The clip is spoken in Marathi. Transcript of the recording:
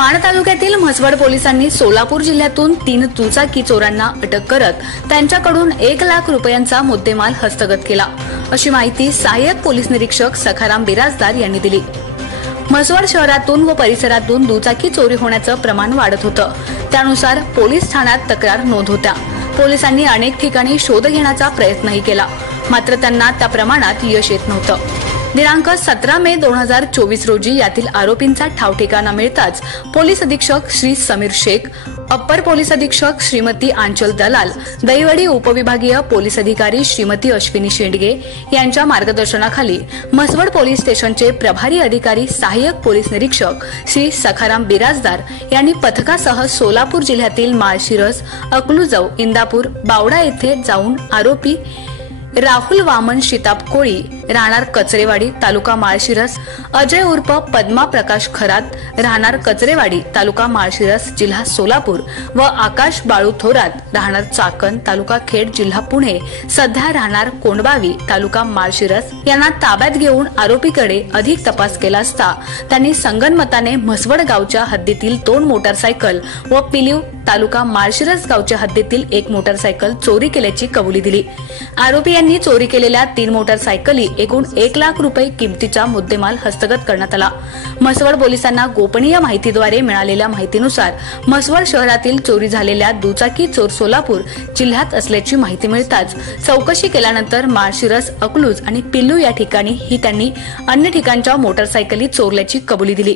माण तालुक्यातील म्हसवड पोलिसांनी सोलापूर जिल्ह्यातून 3 दुचाकी चोरांना अटक करत त्यांच्याकडून 1 लाख रुपयांचा मुद्देमाल हस्तगत केला, अशी माहिती सहाय्यक पोलीस निरीक्षक सखाराम बिराजदार यांनी दिली। म्हसवड शहरातून व परिसरातून दुचाकी चोरी होण्याचं प्रमाण वाढत होतं। त्यानुसार पोलीस ठाण्यात तक्रार नोंद होत्या। पोलिसांनी अनेक ठिकाणी शोध घेण्याचा प्रयत्नही केला, मात्र त्यांना त्या प्रमाणात यश येत नव्हतं। दिनांक 17 मे 2024 रोजी यातील आरोपींचा ठाव ठिकाणा मिळताच पोलीस अधीक्षक श्री समीर शेख, अप्पर पोलीस अधीक्षक श्रीमती आंचल दलाल, दहिवडी उपविभागीय पोलीस अधिकारी श्रीमती अश्विनी शेंडगे यांच्या मार्गदर्शनाखाली म्हसवड पोलीस स्टेशनचे प्रभारी अधिकारी सहाय्यक पोलीस निरीक्षक श्री सखाराम बिराजदार यांनी पथकासह सोलापूर जिल्ह्यातील माळशिरस, अकलूजव, इंदापूर, बावडा येथे जाऊन आरोपी राहुल वामन शिताप कोळी, राहणार कचरेवाडी, तालुका माळशिरस, अजय उर्फ पद्मा प्रकाश खरात, राहणार कचरेवाडी, तालुका माळशिरस, जिल्हा सोलापूर व आकाश बाळू थोरात, राहणार चाकण, तालुका खेड, जिल्हा पुणे, सध्या राहणार कोंडबावी, तालुका माळशिरस यांना ताब्यात घेऊन आरोपीकडे अधिक तपास केला असता त्यांनी संगनमताने म्हसवड गावच्या हद्दीतील 2 मोटारसायकल व पिलीव, तालुका माळशिरस गावच्या हद्दीतील 1 मोटारसायकल चोरी केल्याची कबुली दिली। आरोपी यांनी चोरी केलेल्या 3 मोटारसायकली एकूण 1 लाख रुपये किमतीचा मुद्देमाल हस्तगत करण्यात आला। म्हसवड पोलिसांना गोपनीय माहितीद्वारे मिळालेल्या माहितीनुसार म्हसवड शहरातील चोरी झालेल्या दुचाकी चोर सोलापूर जिल्ह्यात असल्याची माहिती मिळताच चौकशी केल्यानंतर माळशिरस, अकलूज आणि पिल्लू या ठिकाणी त्यांनी अन्य ठिकाणच्या मोटारसायकली चोरल्याची कबुली दिली।